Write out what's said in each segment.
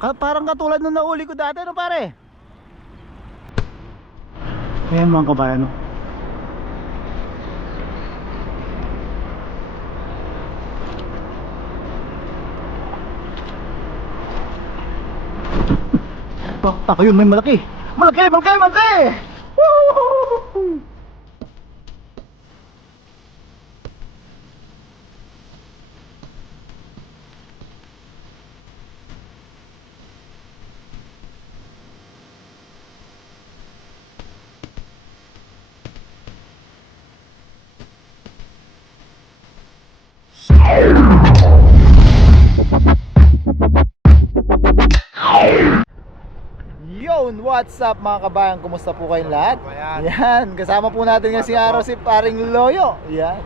Parang katulad nung nauli ko dati, no pare? Ayan mga kabayan, no? Ako yun, may malaki. Malaki, malaki, malaki! Woo! Yon, what's up mga kabayan? Kumusta po kayong lahat? Yan, kasama po natin ngayong araw si Paring Loyo. Yan.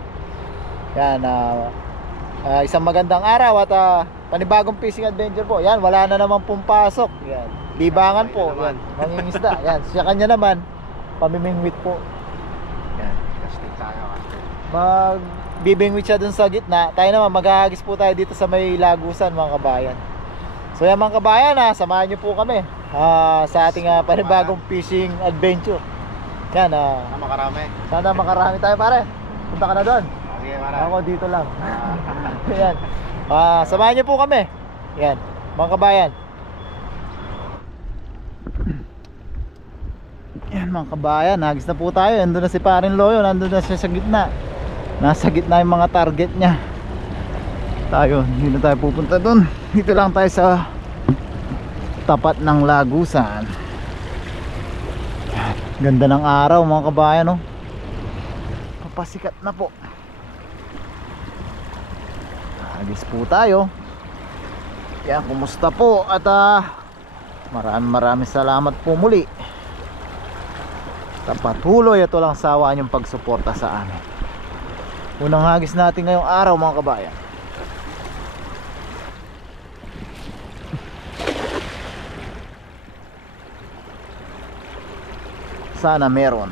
Yan, isang magandang araw at panibagong fishing adventure po. Yan, wala na naman pong pasok. Yan, libangan po. Yan, mangingisda. Yan, siya kanya naman, pamimingwit po. Yan, Casting tayo, casting. magbibingwit siya dun sa gitna. Tayo naman, maghahagis po tayo dito sa may lagusan mga kabayan. So yan mga kabayan, samahan nyo po kami sa ating panibagong fishing adventure. Yan, Makarami. sana makarami tayo pare. Punta ka na doon. Sige, Mara. Ako dito lang. Yan. Samahan niyo po kami. Yan, mga kabayan. Yan mga kabayan, hagis na po tayo. Nandun na si Paring Loyo, nandun na siya sa gitna. Nasa gitna yung mga target niya. Tayo, hindi na tayo pupunta doon. Dito lang tayo sa tapat ng lagusan. Ganda ng araw mga kabayan, no? Papasikat na po. Hagis po tayo. Yan, kumusta po? At maraming salamat po muli sa patuloy at walang sawa niyong pagsuporta sa amin. Unang hagis natin ngayong araw mga kabayan. Sana meron.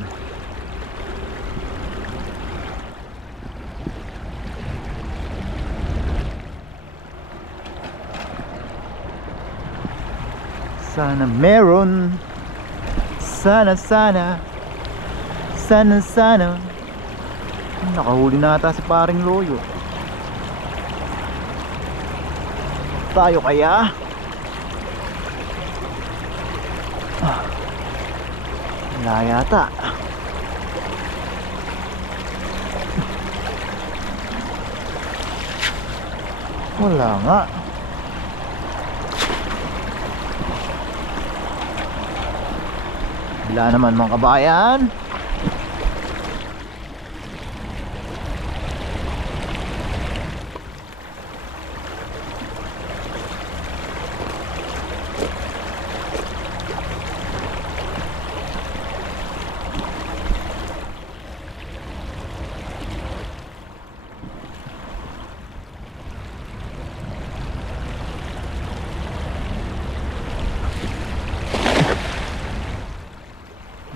Sana meron. Sana. Nakahuli na ata si Paring Loyo. Tayo kaya? Wala yata. Wala nga. Wala naman mga kabayan.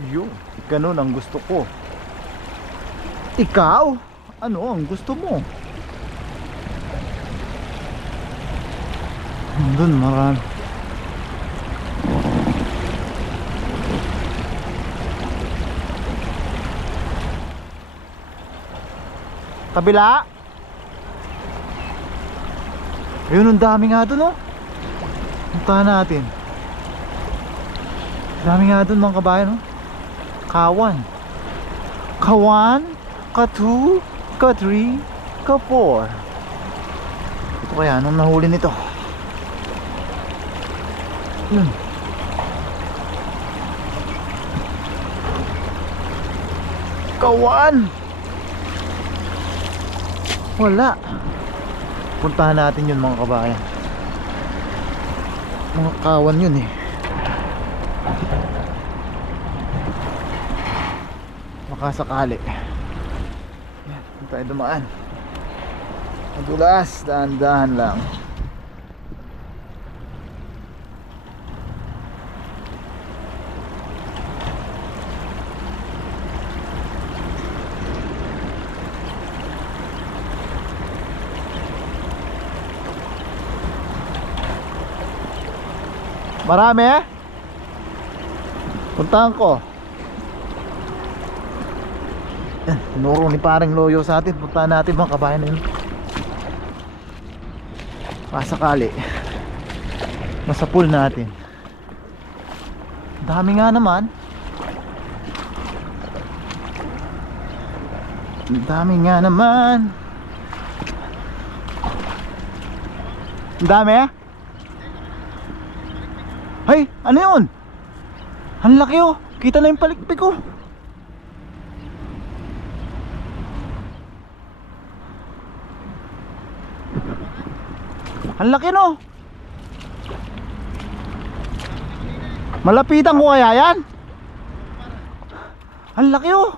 Yun, ganun ang gusto ko. Ikaw? Ano ang gusto mo? Doon marami. Kabila? Ayun, ang dami nga doon, oh. Puntahan natin. Dami nga doon mga kabayan, oh. Kawan, Ka2, Ka3, Ka4. Ito kaya, anong nahuli nito? Yun. Kawan. Wala. Puntahan natin yun mga kabayan. Mga kawan yun eh. Makasakali. Yan, tayo dumaan. Madulas, dahan-dahan lang. Marami eh? Puntahan ko. Yan, tinuro ni paring Loyo sa atin. Puntahan natin mga kabayan na yun. Pasakali nasa pool natin. Dami nga naman. Dami nga naman. Dami eh? Ay, ano yun? Ang laki oh. Kita na yung palikpik oh. Ang laki no. Malapitan ko kaya yan? Ang laki oh.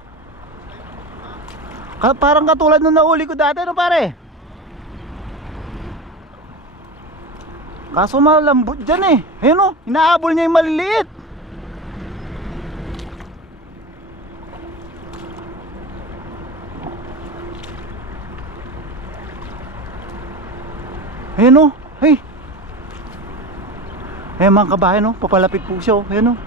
Parang katulad nung nauli ko dati no pare. Kaso malambot dyan eh. Ayun oh, inaabol niya yung maliliit. Ayun oh, hey. Ayun mga kabayan oh, papalapit po siya oh. Ayun oh.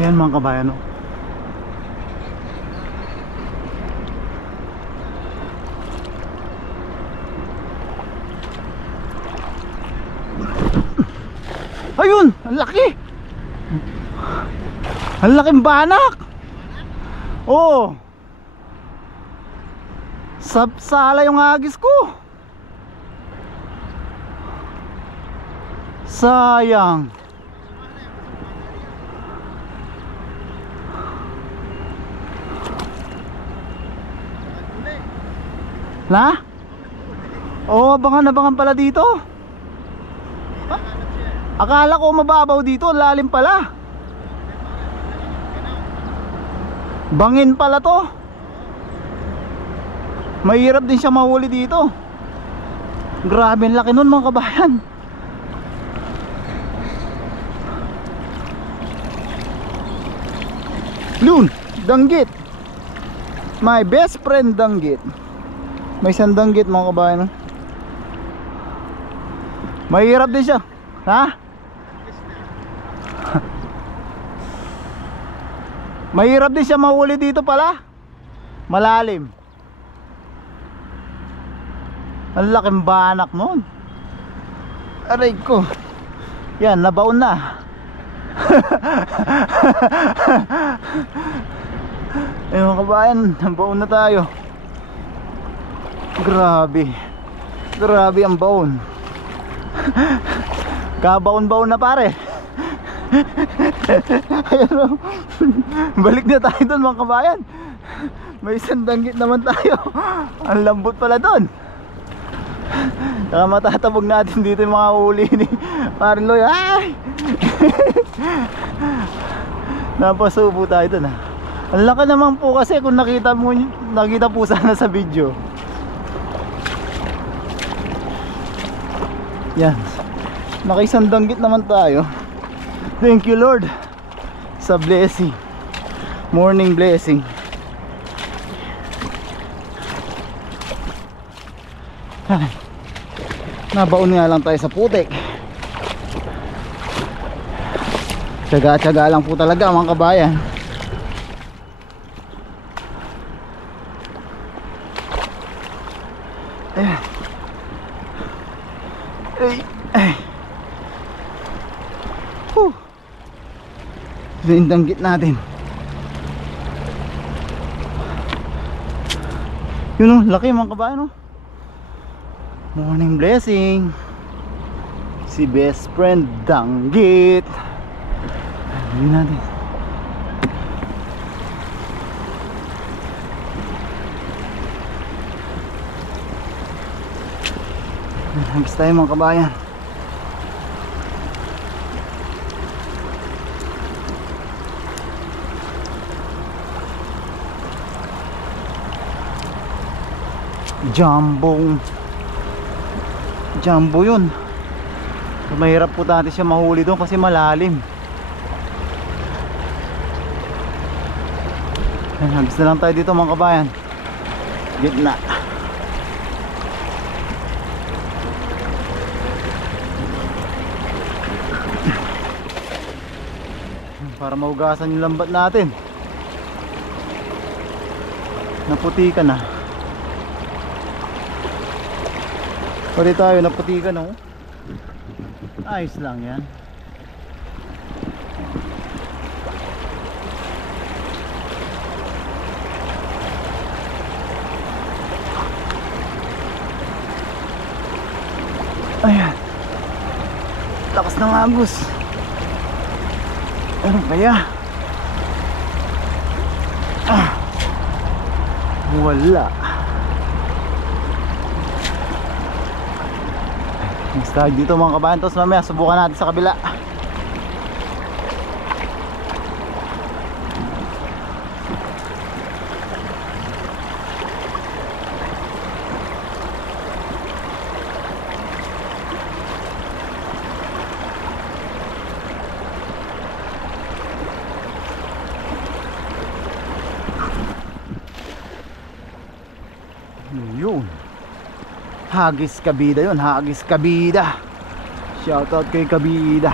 Ayan mga kabayan oh. Ayun, ang laki. Ang laking banak. Oo. Sala yung agis ko. Sayang. La? Oo, abangan pala dito. Akala ko mababaw dito, lalim pala. Bangin pala to. Mahirap din siya mahuli dito. Grabe ang laki nun mga kabayan. Loon, danggit. My best friend danggit. May isang danggit mga kabayan. Mahirap din siya. Ha? Mahirap din siya mahuli dito pala. Malalim. Ang laking banak nun. Aray ko. Yan, nabaon na. Ayun mga kabayan, nabaon na tayo. Grabe. Grabe ang baon. Kabaon-baon na pare. Ayun, balik na tayo dun mga kabayan. May isang danggit naman tayo. Ang lambot pala dun. Saka matatabog natin dito yung mga huli ni Paring Loyo. Ay! Napasubo tayo dun ha. Ang laki naman po kasi kung nakita po sana sa video. Yan. Nakaisang danggit naman tayo. Thank you Lord sa blessing. Morning blessing. Ay, nabaon nga lang tayo sa putik. Tsaga-tsaga lang po talaga mga kabayan. Ayan. Ay. Ito yung danggit natin. Yun o, laki mga kabayan o. Morning blessing. Si best friend danggit. Ayun natin. Hangis tayo mga kabayan. Jumbo yun. Mahirap po natin siya mahuli doon kasi malalim. Hagis na lang tayo dito mga kabayan. Gitna. Para mahugasan yung lambat natin. Naputi ka na. Pwede tayo naputi ka na. Ayos lang yan. Ayan. Lakas ng agos. Ano kaya? Wala. Next tayo dito mga kabayan. Tapos mamaya subukan natin sa kabila. Yun, Hagis Kabida yun, Hagis Kabida. Shoutout kay Kabida.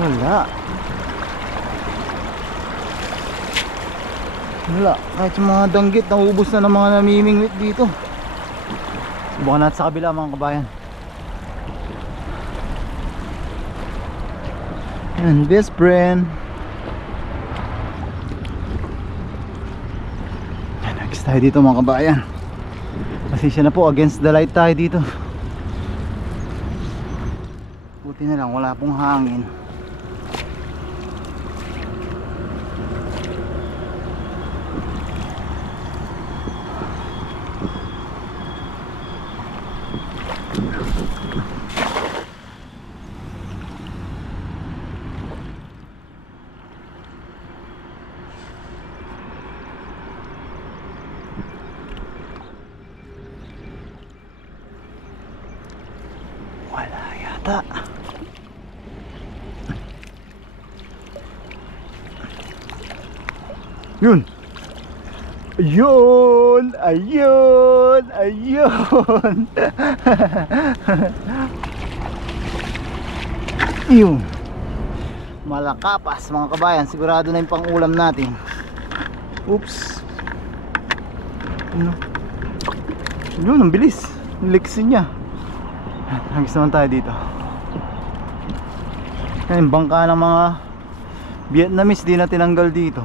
Wala. Kahit yung mga danggit naubos na ng mga namimingwit dito. Subukan natin sa kabila mga kabayan. And best friend. Next tayo dito mga kabayan. Pasensya na po, against the light tayo dito. Buti na lang wala pong hangin. Wala yata. Yun. Ayun. Ayun. Ayun. Yun. Malakapas mga kabayan. Sigurado na yung pang-ulam natin. Oops. Ano? Yun, ang bilis. Liksin niya. Hangis naman tayo dito. Yung bangka ng mga Vietnamese di na tinanggal dito.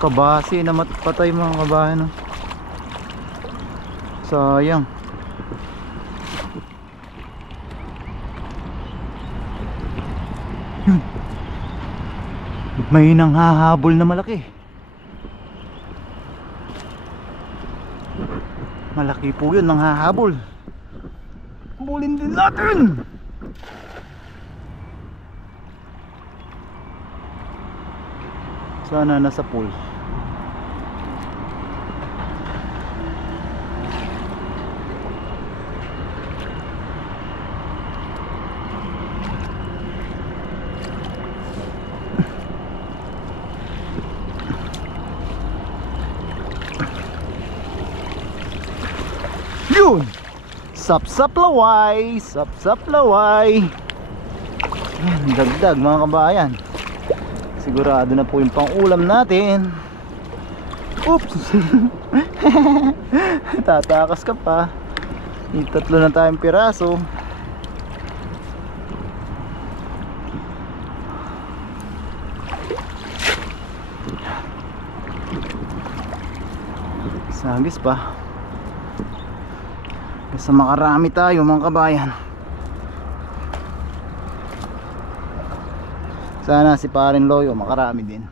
Kabasi na matpatay mga kabayan. Sayang. Yun. May nanghahabol na malaki. Malaki po yun, nanghahabol. Bulin din natin. Sana nasa pool. Yun! Sap-sap laway! Sap-sap laway! Yan, dagdag mga kabayan. Sigurado na po yung pang-ulam natin. Oops! Tatakas ka pa. Itatlo na tayong piraso. Sagis pa. Basta makarami tayo mga kabayan. Sana si Paring Loyo makarami din.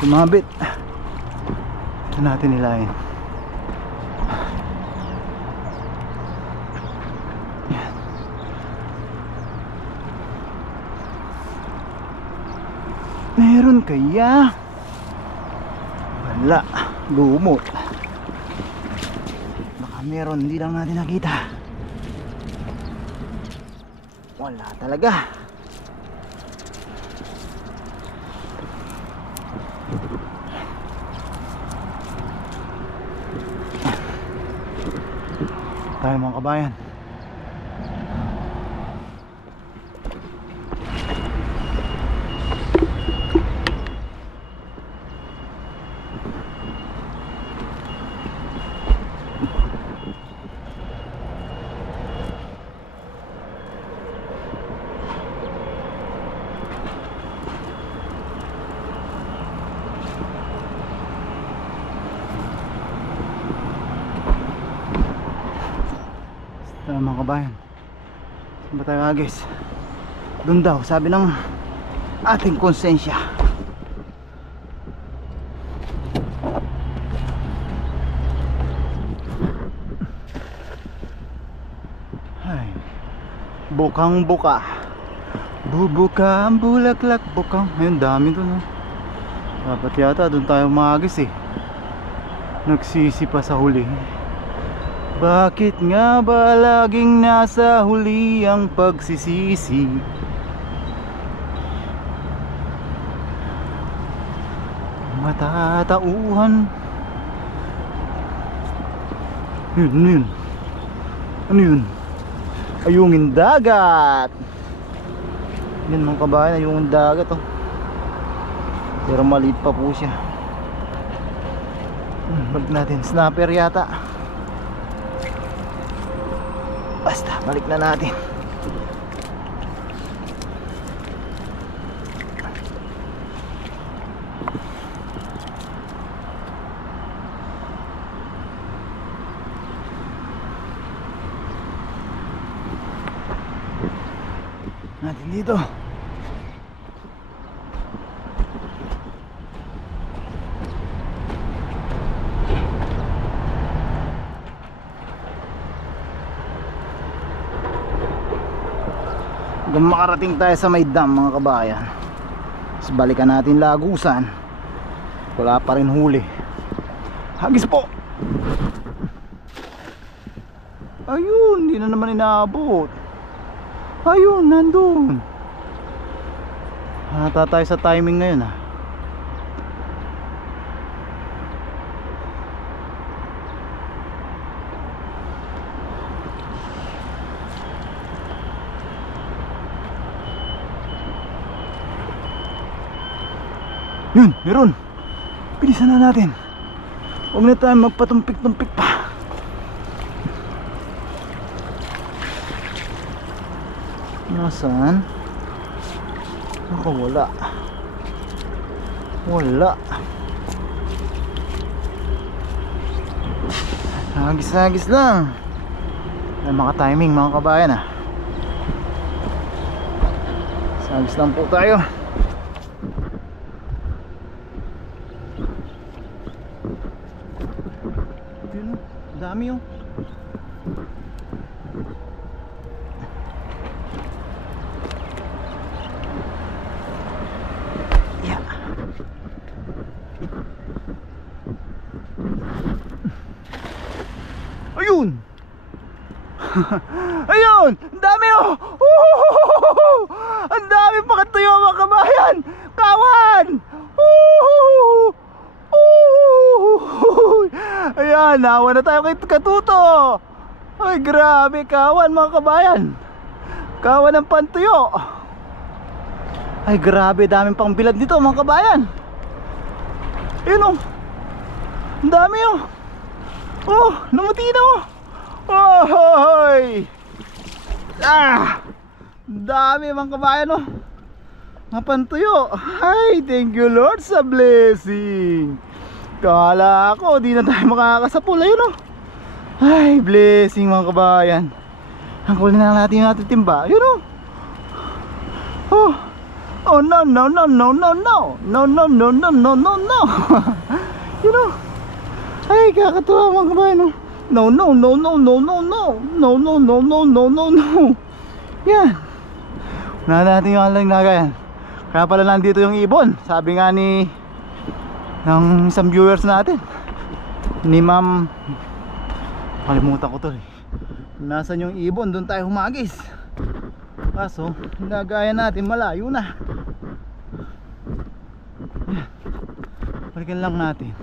Sumabit. Ito natin nilayin. Yan. Meron kaya? Wala. Lumot. Baka meron, hindi lang natin nakita. Wala talaga. Tayo mga kabayan. Mga kabayan, saan ba tayo agis? Doon daw, sabi ng ating konsensya. Ay, bukang buka, bubuka ang bulaklak bukang. Ayun, dami doon. Dapat yata doon tayo maagis eh. Nagsisi pa sa huli. Bakit nga ba laging nasa huli ang pagsisisi? Matatauhan. Yun, ano yun? Ano yun? Ayungin dagat. Yan mga kabayan, ayungin dagat oh. Pero maliit pa po siya. Balik natin, snapper yata. Basta, balik na natin. Natin dito. Hanggang makarating tayo sa may dam mga kabayan. Tapos balikan natin Lagusan. Wala pa rin huli. Hagis po. Ayun, hindi na naman inaabot. Ayun, nandun. Hata tayo sa timing ngayon ah. Yun, meron. Bilisan na natin. Huwag na tayo magpatumpik-tumpik pa. Nasaan? Ako, wala. Wala. Nagis-nagis lang. Ay, maka-timing mga kabayan ah. Sagis lang po tayo. Yun, dami oh. Yeah. Ayun. Ayun, ang dami oh. Ang dami pakatuyo mga kabayan. Kawan. Ayan, nawa na tayo kay katuto. Ay grabe, kawan mga kabayan. Kawan ng pantuyo. Ay grabe, daming pang bilad nito mga kabayan. Ayun oh. Ang dami oh. Oh, namuti na oh. Oh, hoy. Ah, ang dami mga kabayan oh. Napantuyo. Ay, thank you Lord sa blessing. Kala ko di na tayo makakasapul. Ayun oh. Ay, blessing mga kabayan. Ang kunin na natin yung natin timba. Ayun oh. Oh. Oh no no no no no no. No no no no no no no. Yun oh. Ay, kakatuwa mga kabayan oh. No no no no no no no. No no no no no no no. Yan. Wala natin yung alang nagayan. Kaya pala nandito yung ibon. Sabi nga ni ng isang viewers natin, ni ma'am, kalimutan ko to eh. Nasaan yung ibon? Doon tayo humagis. Kaso nagaya natin malayo na. Balikan lang natin.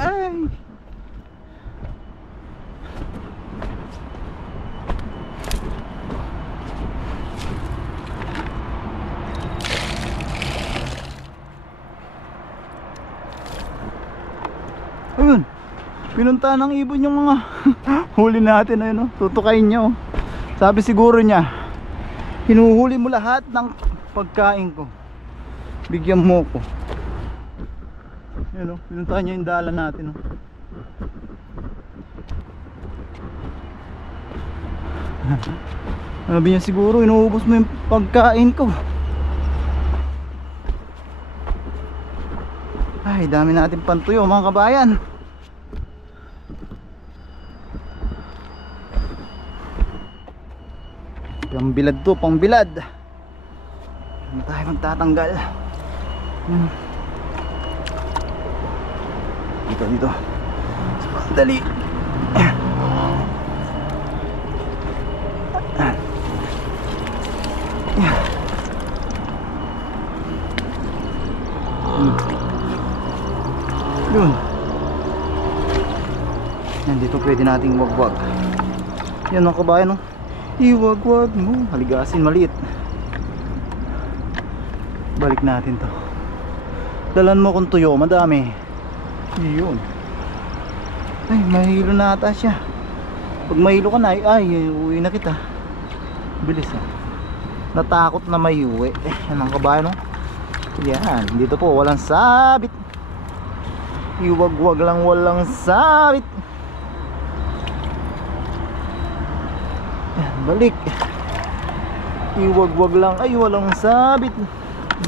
Ay, ayun, pinunta ng ibon yung mga huli natin. Ayun, oh, tutukain niya oh. Sabi siguro niya, hinuhuli mo lahat ng pagkain ko, bigyan mo ko. Ayun, oh, pinunta niya yung dala natin oh. Sabi niya siguro, inuubos mo yung pagkain ko. Ay, dami natin pantuyo mga kabayan. Yung bilad to, pang bilad. Hindi tayo magtatanggal. Dito, dito. Dali. Yun. Yan, dito pwede nating wagwag. Yan mga kabayan, no? Iwagwag mo. Haligasin maliit. Balik natin to. Dalan mo kung tuyo, madami. Yun. Ay, mahilo na ata siya. Pag mahilo ka na, ay, uwi na kita. Bilis ah. Natakot na may uwi. Yan mga kabayan, no? Yan, dito po walang sabit. Iwagwag lang, walang sabit. Yan, balik. Iwagwag lang, ay walang sabit.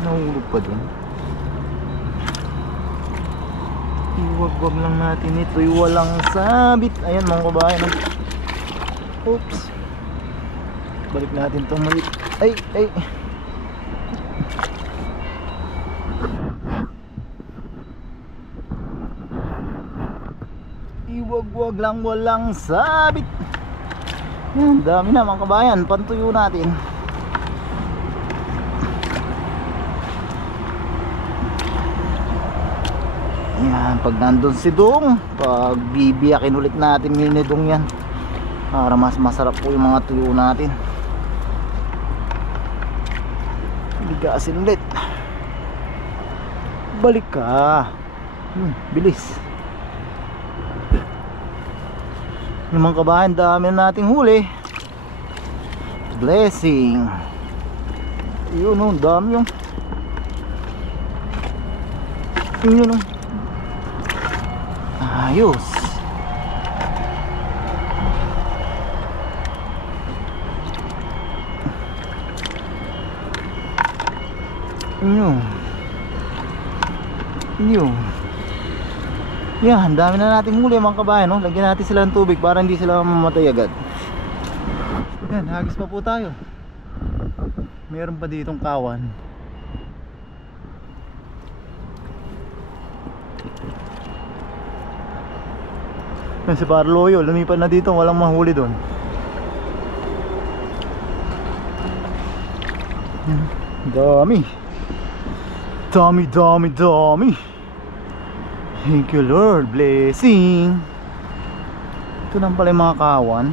Nahulog pa din. Iwagwag lang natin ito, ay walang sabit. Ayan mga kabayan. Oops. Balik natin itong maliit. Ay, ay. Iwagwag lang, walang sabit. Yan, dami na mga kabayan. Pantuyo natin. Yan, pag nandun si Dong, pag bibiyakin ulit natin yun ni Dong yan, para mas masarap po yung mga tuyo natin. Bigasin ulit. Balik ka. Bilis. Yung mga kabahan, dami na nating huli. Blessing. Yun o, dami yung yun o. Ayos. Yun. Yun. Yan, dami na nating huli mga kabayan, no? Lagyan natin sila ng tubig para hindi sila mamatay agad. Yan, hagis pa po tayo. Meron pa ditong kawan. Yan, si Parloyo, lumipad na dito, walang mahuli doon. Yan, dami. Dami, dami, dami. Thank you Lord, blessing. Ito lang pala yung mga kawan.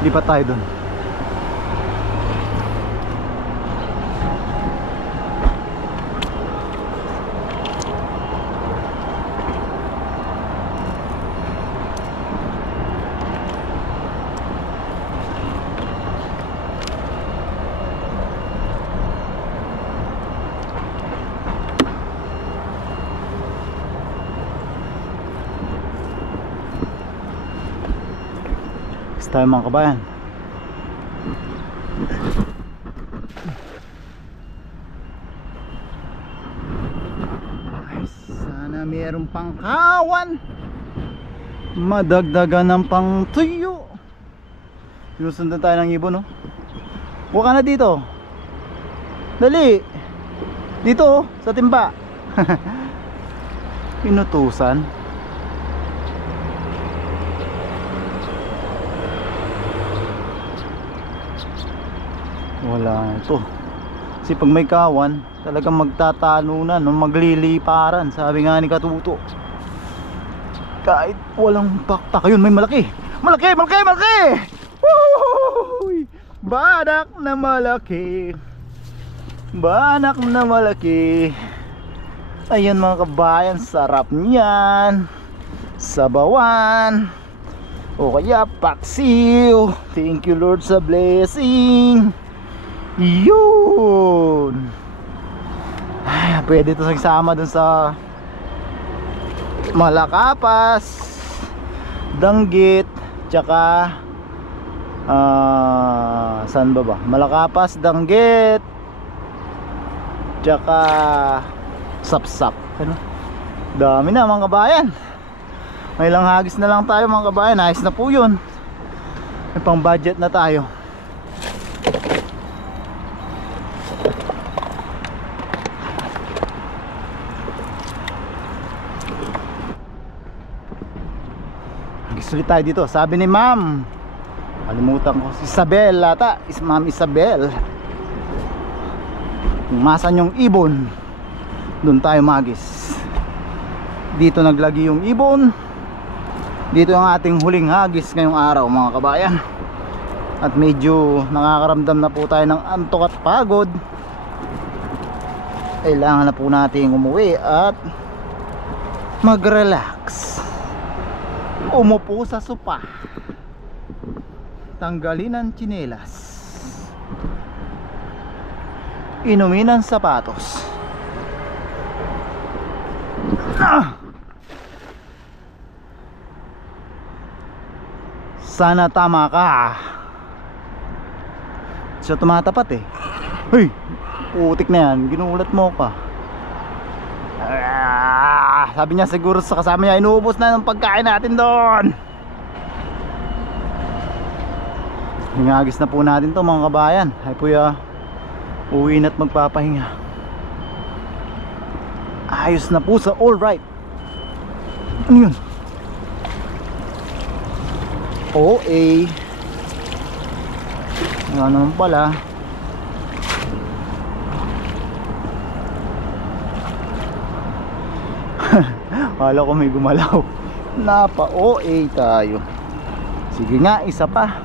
Lipat tayo dun. Ayos tayo mga kabayan. Ay, sana mayroong pangkawan, madagdagan ng pangtuyo. Sinusundan tayo ng ibon, no? Buka na dito. Dali. Dito, sa timba. Inutusan. Wala ito. Kasi pag may kawan, talagang magtatalunan, no? Magliliparan. Sabi nga ni Katuto. Kahit walang pakpak. Ayun, may malaki. Malaki, malaki, malaki! Woo! Banak na malaki. Banak na malaki. Ayan mga kabayan, sarap niyan. Sabawan. O kaya paksiw. Thank you Lord sa blessing. Yun. Ay, pwede ito isama dun sa Malakapas, Danggit, tsaka saan ba? Malakapas, Danggit, tsaka Sapsap. Ano? Dami na mga kabayan. May ilang hagis na lang tayo mga kabayan. Ayos na po yun. May pang budget na tayo. Ulit tayo dito. Sabi ni ma'am, kalimutan ko, si Isabel ata, ma'am Isabel, kung masan yung ibon, doon tayo magis. Dito naglagi yung ibon. Dito yung ating huling hagis ngayong araw mga kabayan. At medyo nakakaramdam na po tayo ng antok at pagod. Kailangan na po natin umuwi at mag-relax. Umupo sa sopa, tanggalin ang tsinelas, inumin ang sapatos. Sana tama ka. Siya tumatapat eh. Hey, putik na yan, ginulat mo ka. Sabi niya siguro sa kasama niya, inuubos na ng pagkain natin doon. Hingagis na po natin to mga kabayan. Ay puya, uwi na't magpapahinga. Ayos na po sa all right. Ano yun? OA. Ano naman pala. Kala ko may gumalaw. Napa-OA tayo. Sige nga, isa pa.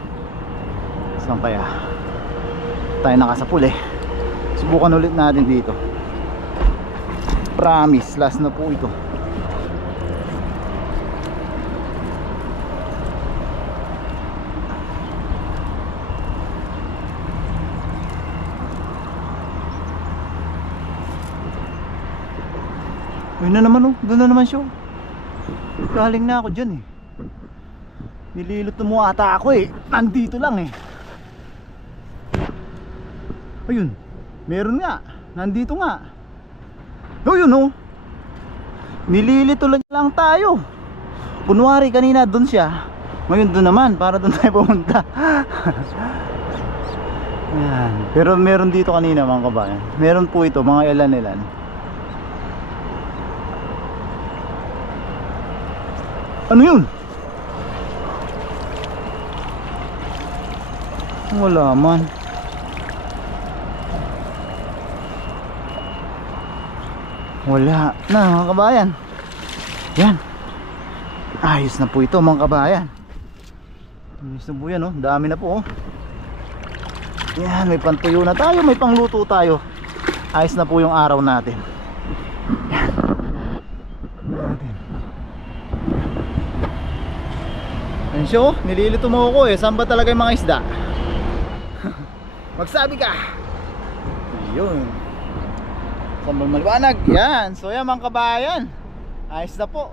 Saan kaya? Tayo nakasapul eh. Subukan ulit natin dito. Promise, last na po ito. Ayun na naman oh, doon na naman siya. Galing na ako dyan eh. Nililito mo ata ako eh. Nandito lang eh. Ayun, meron nga. Nandito nga. Ayun oh. Nililito lang tayo. Kunwari kanina doon siya. Ngayon doon naman, para doon tayo pumunta. Ayan. Pero meron dito kanina mga kabayan. Meron po ito, mga ilan-ilan. Ano yun? Wala man. Wala na mga kabayan. Yan. Ayos na po ito mga kabayan. Ayos na po yan oh. Dami na po oh. Yan, may pantuyo na tayo. May pangluto tayo. Ayos na po yung araw natin. Yan. Ayun siya oh, nililito mo ako eh. Saan ba talaga yung mga isda? Magsabi ka. Ayun. Saan ba maliwanag? Yan. So yan mga kabayan, ayos na po.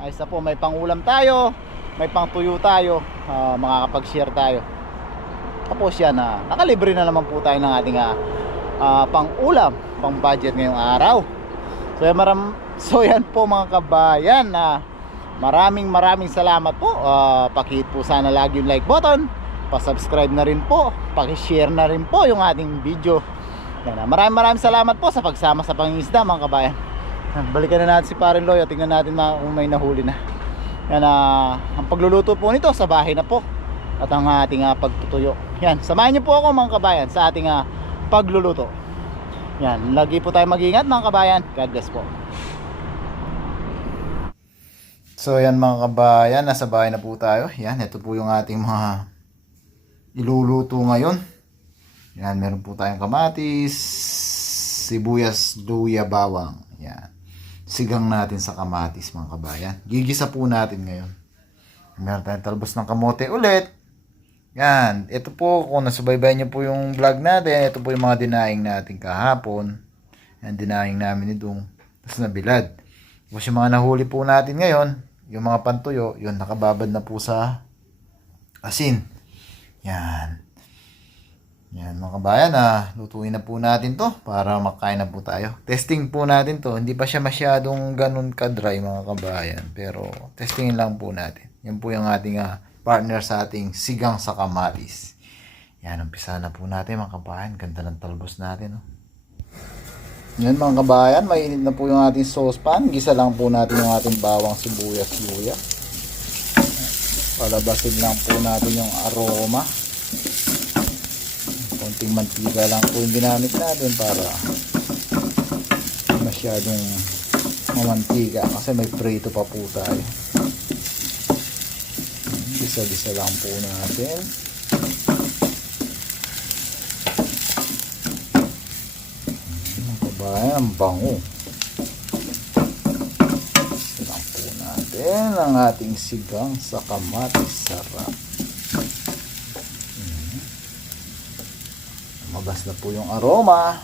Ayos na po, may pangulam tayo. may pangtuyo tayo, makakapag-share tayo. Tapos yan, nakalibre na naman po tayo ng ating pang ulam, pang budget ngayong araw. So yan po mga kabayan, maraming salamat po. Pakihit po sana lagi yung like button, pa-subscribe na rin po, paki-share na rin po yung ating video. Yan, maraming salamat po sa pagsama sa pangingisda mga kabayan. Balikan na natin si Paring Loyo, tingnan natin kung may nahuli na. Yan, ang pagluluto po nito sa bahay na po, at ang ating pagtutuyo. Yan, samahan niyo po ako mga kabayan sa ating pagluluto. Yan, lagi po tayo mag-ingat mga kabayan. God bless po. So yan mga kabayan, nasa bahay na po tayo. Yan, ito po yung ating mga iluluto ngayon. Yan, meron po tayong kamatis, sibuyas, luya, bawang. Yan, sigang natin sa kamatis mga kabayan. Gigisa po natin ngayon. Meron tayong talbos ng kamote ulit. Yan, ito po, kung nasubaybayan niyo po yung vlog natin, ito po yung mga dinaing natin kahapon. Yan, dinaing namin itong, tapos nabilad. Tapos yung mga nahuli po natin ngayon, yung mga pantuyo, yun, nakababad na po sa asin. Yan. Yan mga kabayan, lutuin na po natin to para makain na po tayo. Testing po natin to, hindi pa siya masyadong ganun ka-dry mga kabayan, pero testingin lang po natin. Yan po yung ating partner sa ating sigang sa kamatis. Yan, umpisa na po natin mga kabayan. Ganda ng talbos natin. Yan mga kabayan, mainit na po yung ating saucepan. Gisa lang po natin yung ating bawang, sibuyas, luya. Palabasin lang po natin yung aroma. Konting mantika lang po yung ginamit natin para masyadong mamantika kasi may prito pa po tayo. Gisa-gisa lang po natin. Mga kabayan, ang bango. Gisa lang po natin ang ating sigang sa kamatis. Sarap. Mabas na po yung aroma.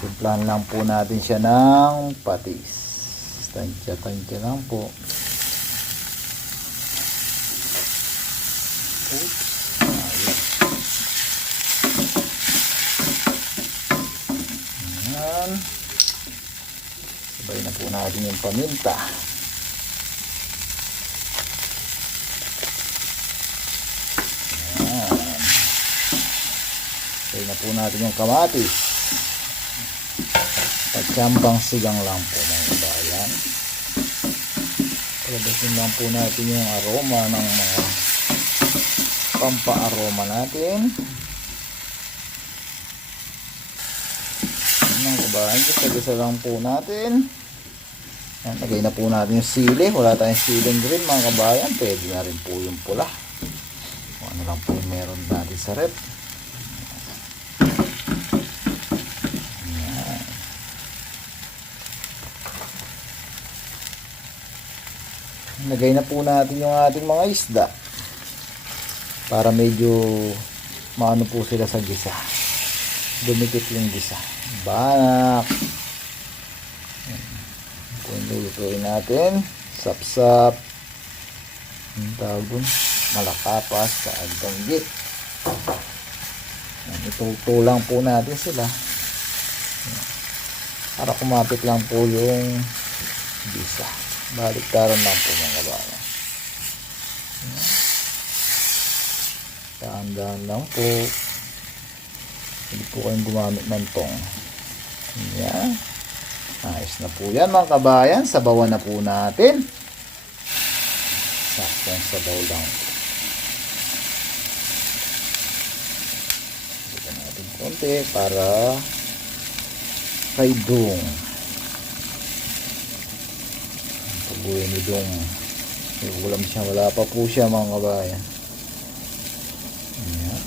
Timplahan lang po natin siya ng patis. Tansya-tansya lang po. Oops. Ayan. Sabay na po natin yung paminta. Ayan. Sabay na po natin yung kamatis. Pagkambang sigang lang po mga bayan. Palabasin lang po natin yung aroma ng mga pampa-aroma natin. Mga kabayan, gisa-gisa lang po natin. Yan, lagay na po natin yung sili. Wala tayong siling green mga kabayan. Pwede na rin po yung pula. Kung ano lang po yung meron natin sa rep. Yan. Lagay na po natin yung ating mga isda. Para medyo maano po sila sa gisa. Dumikit yung gisa. Banak. Ito yung lutuin natin. Sapsap. Yung tagon. Malakapas sa agdanggit. Itutulang po natin sila. Para kumapit lang po yung gisa. Baliktaran lang po mga kabayan. Dahan-dahan lang po. Hindi po kayong gumamit ng tong. Yan. Ayos na po yan mga kabayan. Sabawan na po natin. Saktong sabaw lang. Bigyan natin konti para kay Dong. Pabuhin ni Dong. May ulam siya. Wala pa po siya mga kabayan. Ayan.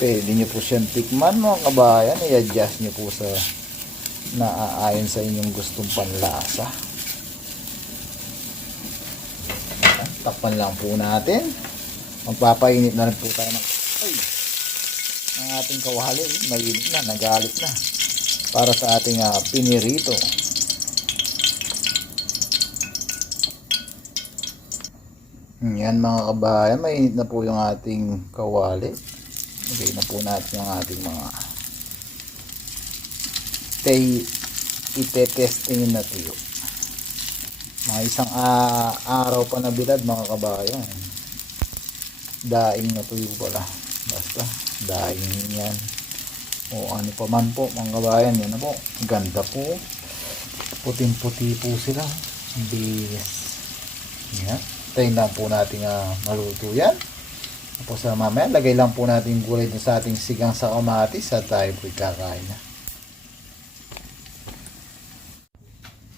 Pwede nyo po siyang tikman mga kabayan. I-adjust nyo po sa naaayon sa inyong gustong panlasa. Takpan lang po natin. Magpapainit na rin po tayo ng ang ating kawali. Mainit na, nagalit na. para sa ating pinirito. Yan mga kabayan, mainit na po yung ating kawali. Lagay na po natin yung ating mga itetestingin na tuyo. Mga isang araw pa na bilad mga kabayan. Daing na tuyo pala. Basta daing yan. O ano pa man po mga kabayan. Yan na po. Ganda po. Puting-puti po sila. Bis. Yan. Tayin lang po natin maluto yan. Tapos mamaya lagay lang po natin gulay sa ating sigang sa kamatis at tayo po kakain na.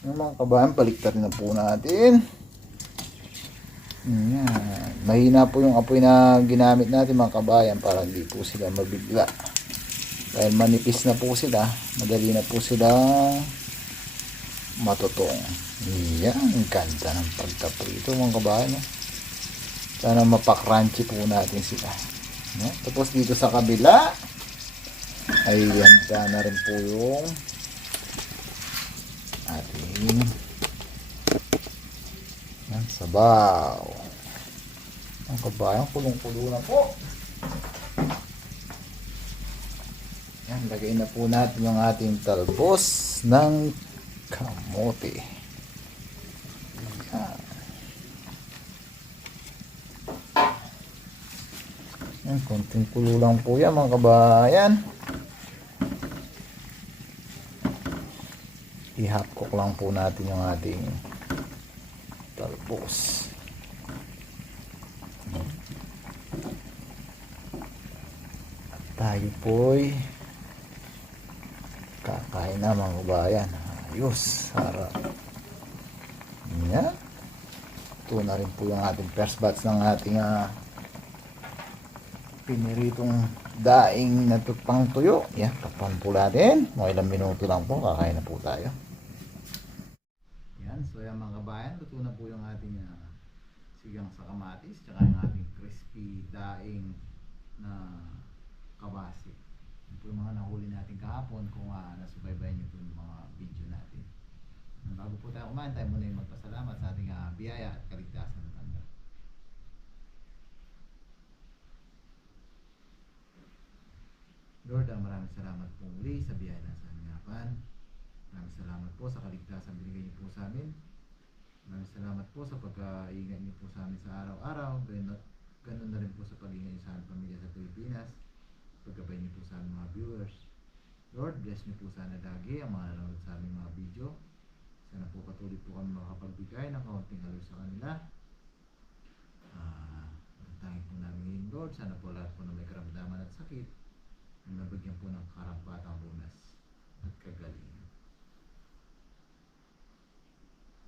Yung mga kabayan, baliktad na po natin. Yan. Mahina po yung apoy na ginamit natin mga kabayan para hindi po sila mabigla. Dahil manipis na po sila, madali na po sila matutong. Yan, ang ganda ng pagkaprito mga kabayan. Sana mapakrunchy po natin sila. Yan. Tapos dito sa kabila ay handa na rin po yung ating yan, sabaw. Ang kabayan, kulong-kulo na po. Yan, lagay na po natin yung ating talbos ng kamote. Yan. Yan, konting kulo lang po yan mga kabayan. I-half cook lang po natin yung ating talbos. At tayo po'y kakain na mga kabayan. Ayos, sarap. Yan. Ito na rin po yung ating first batch ng ating piniritong daing na pang tuyo. Yan, tapan po natin. Mga ilang minuto lang po, kakain na po tayo. Yan, so yan mga kabayan, luto na po yung ating sigang sa kamatis, tsaka yung ating crispy daing na kabasi. Yan po yung mga nahuli natin kahapon kung nasubaybayan nyo itong mga video natin. Bago po tayo kumain, tayo muna yung magpasalamat sa ating biyaya at kaligtasan ng tanda. Lord, maraming salamat po muli sa biyaya na sa aming harapan. Maraming salamat po sa kaligtasan binigay niyo po sa amin. Maraming salamat po sa pag-iingat niyo po sa amin sa araw-araw. Ganun na rin po sa pag-iingat niyo sa aming pamilya sa Pilipinas. Pagkabay niyo po sa aming mga viewers. Lord, bless niyo po sana lagi ang mga nanonood sa aming mga video. Sana po patuloy po kami makapagbigay ng kaunting halo sa kanila. Tangin po namin ngayon, Lord. Sana po lahat po na may karamdaman at sakit ang nabigyan po ng karampatang lunas at kagalingan.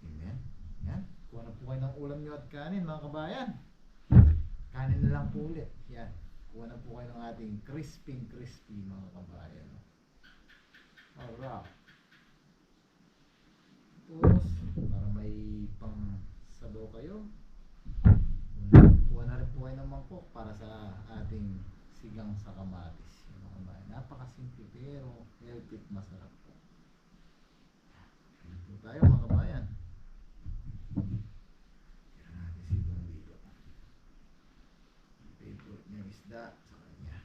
Amen. Yan. Kuha na po kayo ng ulam nyo at kanin mga kabayan. Kanin na lang po ulit. Yan. Kuha na po kayo ng ating crispy mga kabayan. Alright. Tapos, para may pang sabaw kayo, kuha na rin po kayo ng mangkok para sa ating sigang sa kamatis. Napakasimple pero healthy at masarap po. Ito tayo mga kabayan. Kaya natin si Bong dito. Favorite niya isda sa kanya.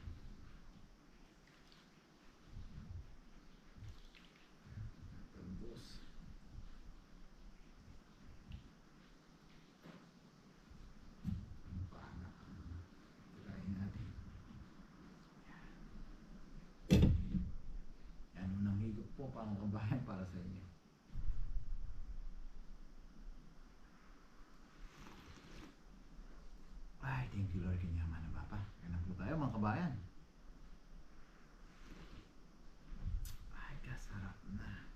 Talbos. Panak. Tirahin natin. Yan, unang higop po pang kabayan para sa inyo. Ay, thank you Lord, kanyaman na Papa. Yan na po tayo mga kabayan. Ay, kasarap na.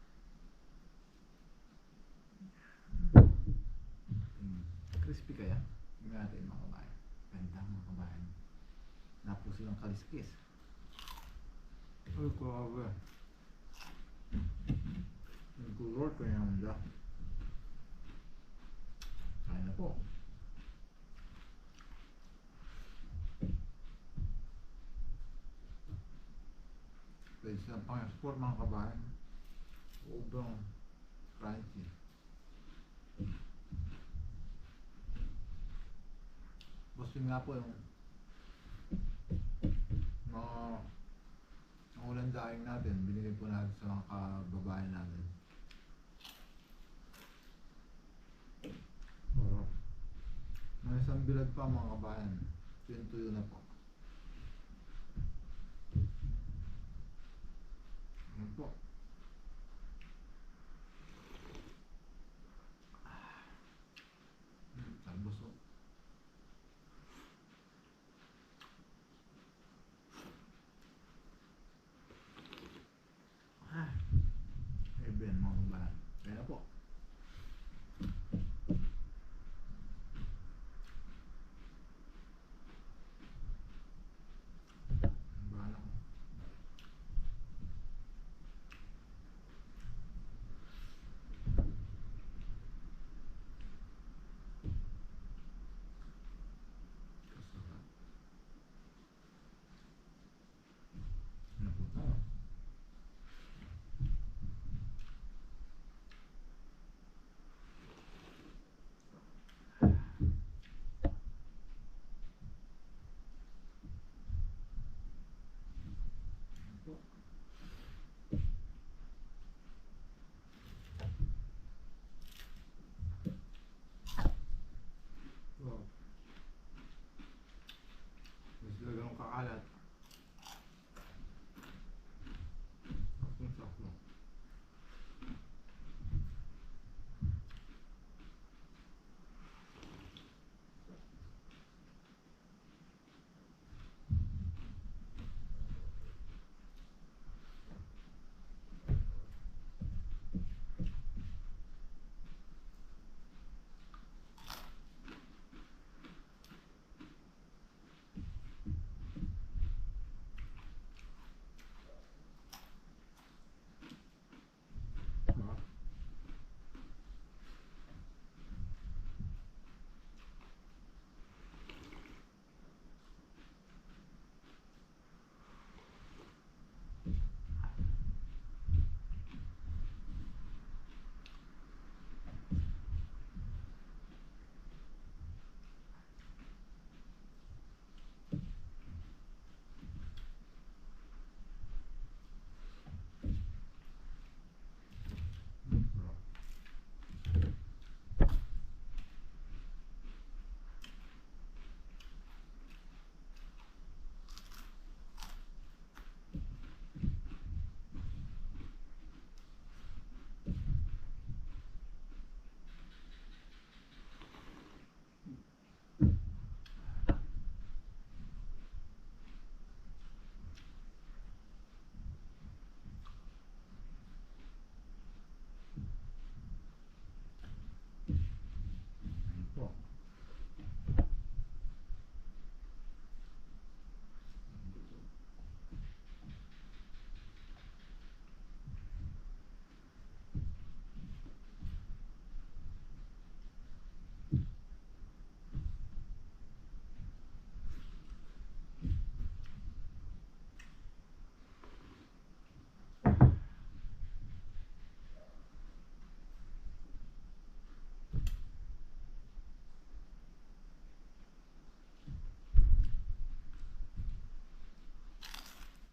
Crispy kaya? Tingnan natin mga kabayan. Ganda mga kabayan. Napo silang kaliskis. Ay, grabe. Thank you Lord, kanyaman na. Kaya na po. Pwede silang pang-export mga kabayan. Sobrang crunchy. Tapos yun nga po yung mga ang ulan daing natin, binigay po natin sa mga kababayan natin. Oo. May isang bilad pa mga kabayan. Tuyo na po. Ano po?